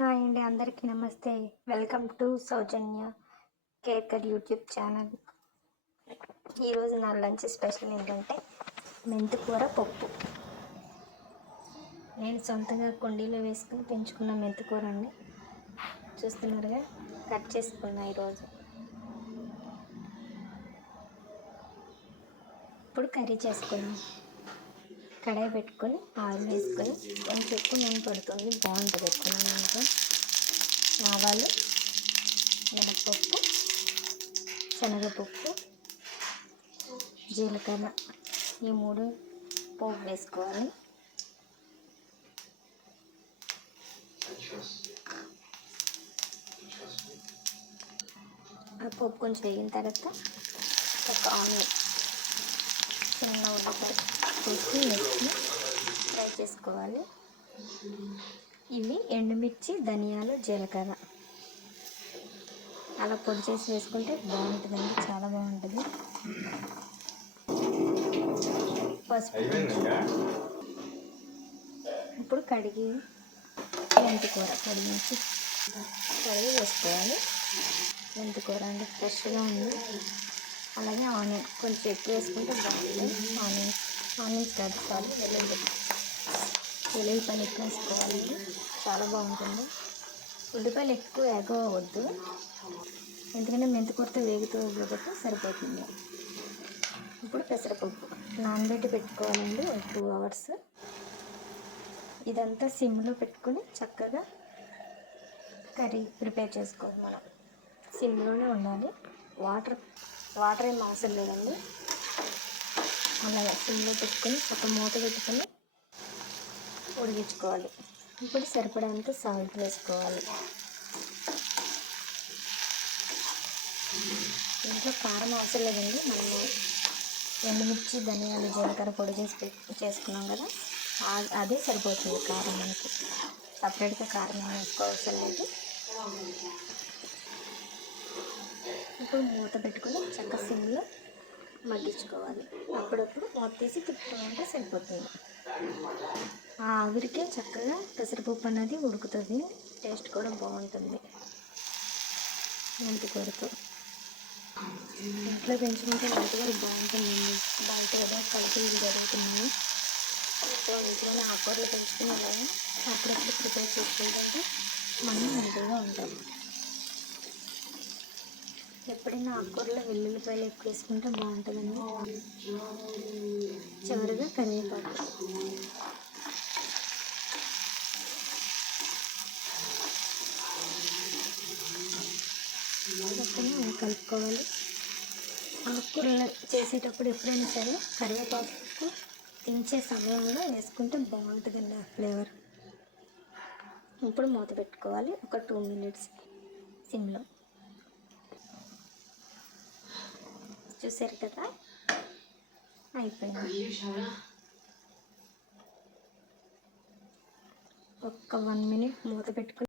Hi అండి, అందరికీ నమస్తే. Welcome to Soujanya Kerkar YouTube channel. ఈరోజు నా లంచ్ స్పెషల్ ఏంటంటే మెంతికూర పప్పు. నేను సొంతంగా కుండీలో వేసుకుని పెంచుకున్న మెంతికూర అండి. చూస్తున్నారుగా, కట్ చేసుకున్నా ఈరోజు. ఇప్పుడు కర్రీ చేసుకున్నాం. కడాయి పెట్టుకొని ఆయిల్ వేసుకొని కొంచెం ఎక్కువ నూనె పడుతుంది, బాగుంటుంది ఎక్కువ నూనె అంటే. ఆవాలు, మినపప్పు, శనగపప్పు, జీలకర్ర, ఈ మూడు పోపు వేసుకోవాలి. ఆ పోపు కొంచెం వేగిన తర్వాత ఒక ఆనియన్, చిన్న ఉల్లిపాయ వేసి వేసుకుని ఫ్రై చేసుకోవాలి. ఇవి ఎండుమిర్చి, ధనియాలు, జీలకర్ర అలా పొడి చేసి వేసుకుంటే బాగుంటుందండి, చాలా బాగుంటుంది. పసుపు, ఇప్పుడు మెంతికూర కడిగి వేసుకోవాలి. మెంతికూర అండి, ఫ్రెష్గా ఉంది. అలాగే ఆనియన్ కొంచెం ఎక్కువ వేసుకుంటే బాగుంటుంది. ఆనియన్స్ కాదు, సారీ, వెల్లుల్లిపాయలు ఎక్కువ వేసుకోవాలండి, చాలా బాగుంటుంది. ఉల్లిపాయలు ఎక్కువ వేగవద్దు, ఎందుకంటే మెంతికూరతో వేగుతుంది కాబట్టి సరిపోతుంది. ఇప్పుడు పెసరపప్పు నానబెట్టి పెట్టుకోవాలండి, ఒక 2 hours. ఇదంతా సిమ్లో పెట్టుకొని చక్కగా కర్రీ ప్రిపేర్ చేసుకోవాలి. మనం సిమ్లోనే ఉండాలి. వాటర్ ఏం అవసరం లేదండి. అలాగే సిమ్లో పెట్టుకొని ఒక మూత పెట్టుకొని ఉడికించుకోవాలి. ఇప్పుడు సరిపడంత సాల్ట్ వేసుకోవాలి. ఇంట్లో కారం అవసరం లేదండి, మనము ఎండుమిర్చి, ధనియాలు, జీలకర్ర పొడి చేసి చేసుకున్నాం కదా, అదే సరిపోతుంది కారం. మనకి సపరేట్గా కారం వేసుకోవాల్సిన లేదు. ఇప్పుడు మూత పెట్టుకొని చక్కగా సిమ్లో మగ్గించుకోవాలి. అప్పుడప్పుడు మూత తీసి తిప్పుకుంటే సరిపోతుంది. ఆ ఆవిరికే చక్కగా పెసరపప్పు అనేది ఉడుకుతుంది, టేస్ట్ కూడా బాగుంటుంది. మెంతికూరతో ఇంట్లో పెంచుకుంటే మెంతికూర బాగుంటుందండి. బయట ఏదో కల్తీలు జరుగుతున్నాయి. సో ఇంట్లోనే ఆకుకూరలు పెంచుకుని అలాగే అప్పుడప్పుడు ప్రిపేర్ చేసుకుంటుంటే మనం హెల్తీగా ఉంటాం. ఎప్పుడైనా ఆకుకూరలో వెల్లుల్లిపాయలు ఎక్కువ వేసుకుంటే బాగుంటుందండి. చివరిగా కరివేపాకు. చక్కగా కలుపుకోవాలి. ఆకుకూరలు చేసేటప్పుడు ఎప్పుడైనా సరే కరివేపాకు దించే సమయంలో వేసుకుంటే బాగుంటుందండి ఆ ఫ్లేవర్. ఇప్పుడు మూత పెట్టుకోవాలి ఒక 2 minutes సిమ్లో. చూసారు కదా, అయిపోయింది. ఒక్క 1 minute మూత పెట్టుకుని